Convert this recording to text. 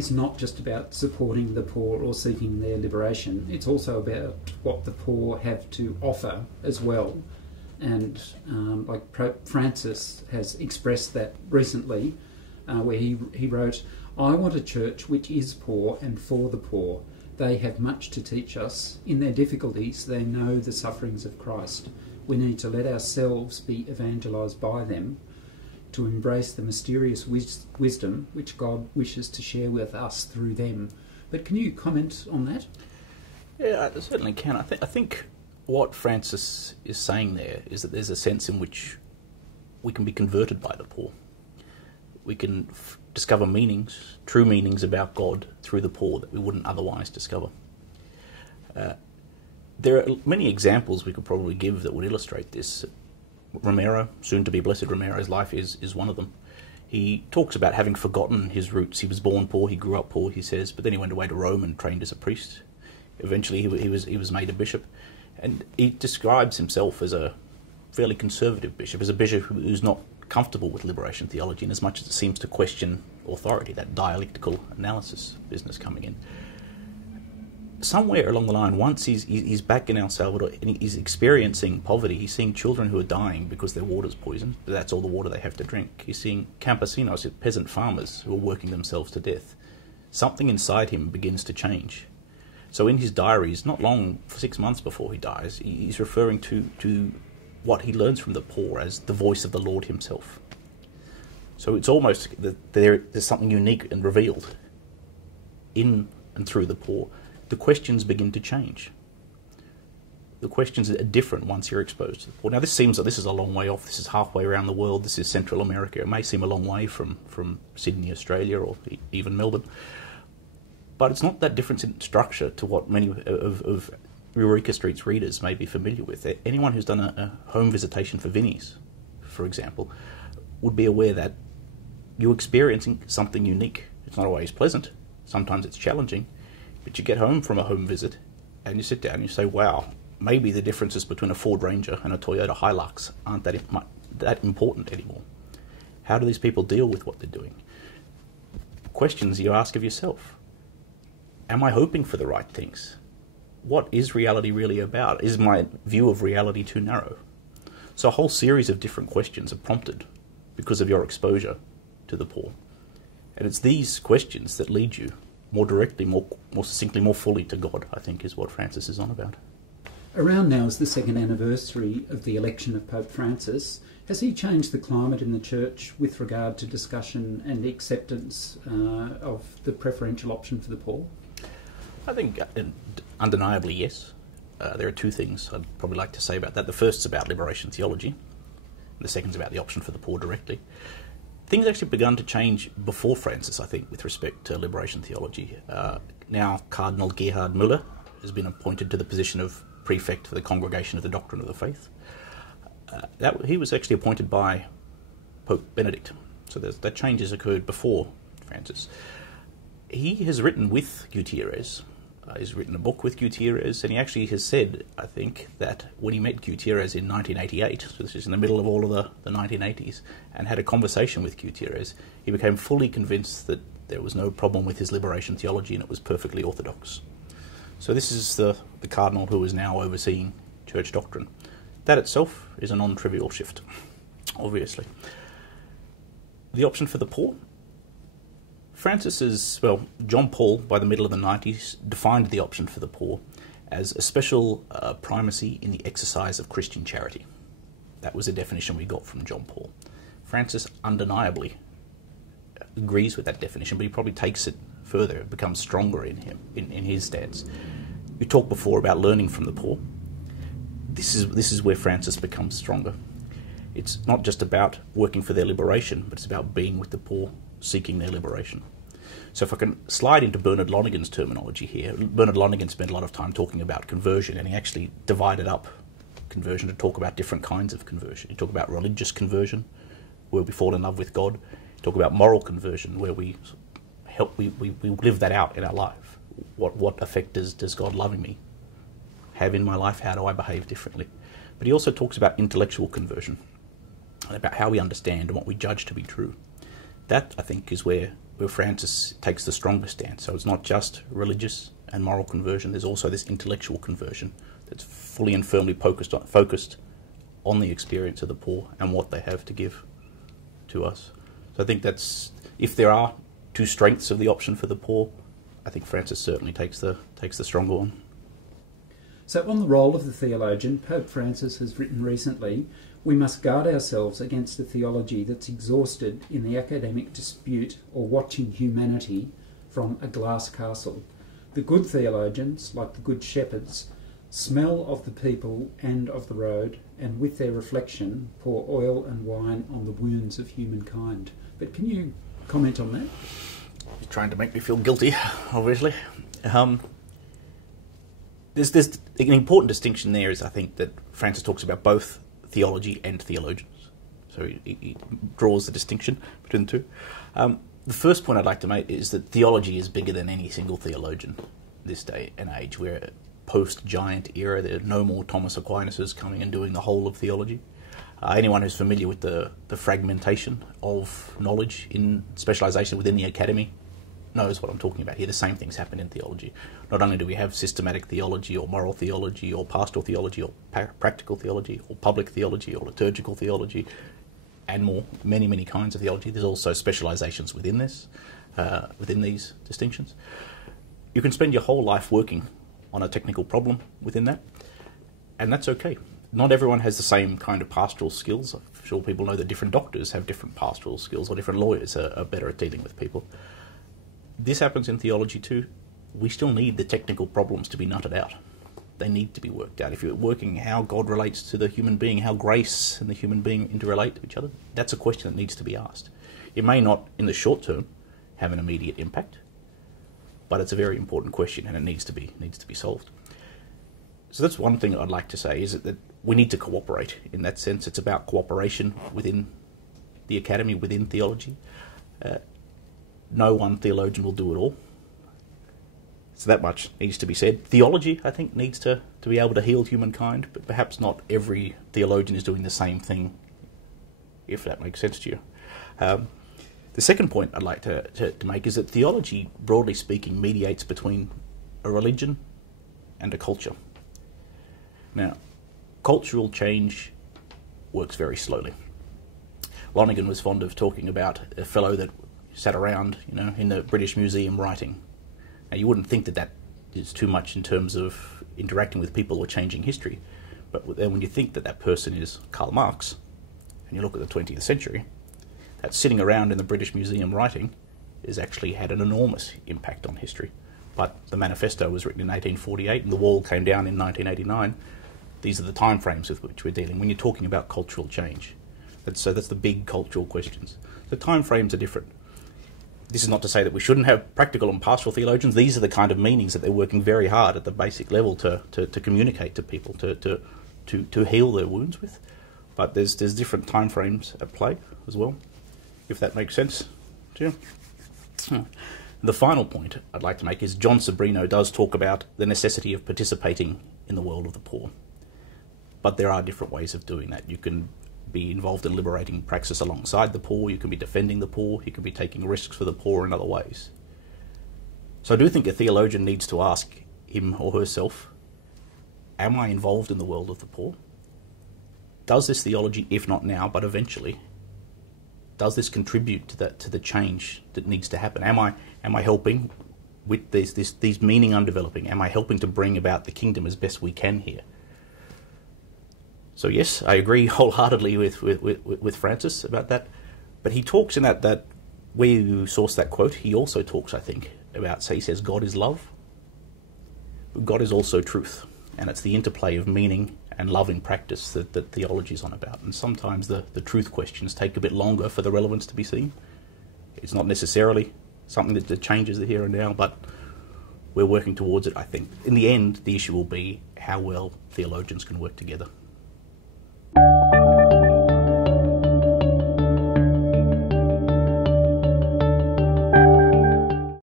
is not just about supporting the poor or seeking their liberation. It's also about what the poor have to offer as well. And like Pope Francis has expressed that recently, where he wrote, "I want a church which is poor and for the poor. They have much to teach us. In their difficulties, they know the sufferings of Christ. We need to let ourselves be evangelised by them, to embrace the mysterious wisdom which God wishes to share with us through them." But can you comment on that? Yeah, I certainly can. I think what Francis is saying there is that there's a sense in which we can be converted by the poor. We can discover meanings, true meanings about God through the poor that we wouldn't otherwise discover. There are many examples we could probably give that would illustrate this. Romero, soon to be Blessed Romero's life is one of them. He talks about having forgotten his roots. He was born poor, he grew up poor, he says, but then he went away to Rome and trained as a priest. Eventually he was made a bishop. And he describes himself as a fairly conservative bishop, as a bishop who's not comfortable with liberation theology in as much as it seems to question authority, that dialectical analysis business coming in. Somewhere along the line, once he's back in El Salvador and he's experiencing poverty, he's seeing children who are dying because their water's poisoned, but that's all the water they have to drink. He's seeing campesinos, peasant farmers, who are working themselves to death. Something inside him begins to change. So in his diaries, not long, 6 months before he dies, he's referring to what he learns from the poor as the voice of the Lord himself. So it's almost that there's something unique and revealed in and through the poor. The questions begin to change. The questions are different once you're exposed to the poor. Now this seems that this is a long way off. This is halfway around the world. This is Central America. It may seem a long way from Sydney, Australia, or even Melbourne. But it's not that difference in structure to what many of Eureka Street's readers may be familiar with. Anyone who's done a home visitation for Vinnie's, for example, would be aware that you're experiencing something unique. It's not always pleasant. Sometimes it's challenging. But you get home from a home visit and you sit down and you say, wow, maybe the differences between a Ford Ranger and a Toyota Hilux aren't that important anymore. How do these people deal with what they're doing? Questions you ask of yourself. Am I hoping for the right things? What is reality really about? Is my view of reality too narrow? So a whole series of different questions are prompted because of your exposure to the poor. And it's these questions that lead you more directly, more succinctly, more fully to God, I think, is what Francis is on about. Around now is the second anniversary of the election of Pope Francis. Has he changed the climate in the Church with regard to discussion and acceptance of the preferential option for the poor? I think undeniably yes. There are two things I'd probably like to say about that. The first is about liberation theology. And the second is about the option for the poor directly. Things actually begun to change before Francis, I think, with respect to liberation theology. Now Cardinal Gerhard Müller has been appointed to the position of prefect for the Congregation of the Doctrine of the Faith. He was actually appointed by Pope Benedict. So that change has occurred before Francis. He has written with Gutierrez. He's written a book with Gutierrez, and he actually has said, I think, that when he met Gutierrez in 1988, so this is in the middle of all of the 1980s, and had a conversation with Gutierrez, he became fully convinced that there was no problem with his liberation theology and it was perfectly orthodox. So this is the cardinal who is now overseeing church doctrine. That itself is a non-trivial shift, obviously. The option for the poor. John Paul, by the middle of the 90s, defined the option for the poor as a special primacy in the exercise of Christian charity. That was a definition we got from John Paul. Francis undeniably agrees with that definition, but he probably takes it further. It becomes stronger in him, in his stance. We talked before about learning from the poor. This is where Francis becomes stronger. It's not just about working for their liberation, but it's about being with the poor, seeking their liberation. So if I can slide into Bernard Lonergan's terminology here, Bernard Lonergan spent a lot of time talking about conversion, and he actually divided up conversion to talk about different kinds of conversion. He talked about religious conversion, where we fall in love with God. He talked about moral conversion, where we live that out in our life. What effect does God loving me have in my life? How do I behave differently? But he also talks about intellectual conversion, about how we understand and what we judge to be true. That, I think, is where where Francis takes the strongest stance. So it's not just religious and moral conversion, there's also this intellectual conversion that's fully and firmly focused on the experience of the poor and what they have to give to us. So I think that's, if there are two strengths of the option for the poor, I think Francis certainly takes the stronger one. So on the role of the theologian, Pope Francis has written recently, we must guard ourselves against a theology that's exhausted in the academic dispute or watching humanity from a glass castle. The good theologians, like the good shepherds, smell of the people and of the road, and with their reflection pour oil and wine on the wounds of humankind. But can you comment on that? You're trying to make me feel guilty, obviously. There's an important distinction there is, I think, that Francis talks about both theology and theologians. So he draws the distinction between the two. The first point I'd like to make is that theology is bigger than any single theologian this day and age. We're a post-giant era. There are no more Thomas Aquinas coming and doing the whole of theology. Anyone who's familiar with the fragmentation of knowledge in specialisation within the academy knows what I'm talking about here. The same things happen in theology. Not only do we have systematic theology or moral theology or pastoral theology or practical theology or public theology or liturgical theology and more, many, many kinds of theology. There's also specialisations within this, within these distinctions. You can spend your whole life working on a technical problem within that, and that's okay. Not everyone has the same kind of pastoral skills. I'm sure people know that different doctors have different pastoral skills, or different lawyers are better at dealing with people. This happens in theology too. We still need the technical problems to be nutted out. They need to be worked out. If you're working how God relates to the human being, how grace and the human being interrelate to each other, that's a question that needs to be asked. It may not, in the short term, have an immediate impact, but it's a very important question and it needs to be solved. So that's one thing I'd like to say, is that we need to cooperate in that sense. It's about cooperation within the academy, within theology. No one theologian will do it all. So that much needs to be said. Theology, I think, needs to be able to heal humankind, but perhaps not every theologian is doing the same thing, if that makes sense to you. The second point I'd like to make is that theology, broadly speaking, mediates between a religion and a culture. Now, cultural change works very slowly. Lonergan was fond of talking about a fellow that sat around, in the British Museum writing. Now, you wouldn't think that is too much in terms of interacting with people or changing history, but then when you think that person is Karl Marx, and you look at the 20th century, that sitting around in the British Museum writing has actually had an enormous impact on history. But the manifesto was written in 1848 and the wall came down in 1989. These are the time frames with which we're dealing when you're talking about cultural change. That's the big cultural questions. The time frames are different. This is not to say that we shouldn't have practical and pastoral theologians. These are the kind of meanings that they're working very hard at the basic level to communicate to people, to heal their wounds with. But there's different time frames at play as well, if that makes sense to you. The final point I'd like to make is John Sobrino does talk about the necessity of participating in the world of the poor. But there are different ways of doing that. You can be involved in liberating praxis alongside the poor, you can be defending the poor, you can be taking risks for the poor in other ways. So I do think a theologian needs to ask him or herself, am I involved in the world of the poor? Does this theology, if not now, but eventually, does this contribute to the change that needs to happen? Am I helping with these meaning I'm developing? Am I helping to bring about the kingdom as best we can here? So yes, I agree wholeheartedly with Francis about that. But he talks in that where you source that quote, he also talks, I think, about, he says, God is love, but God is also truth. And it's the interplay of meaning and love in practice that theology is on about. And sometimes the truth questions take a bit longer for the relevance to be seen. It's not necessarily something that changes the here and now, but we're working towards it, I think. In the end, the issue will be how well theologians can work together.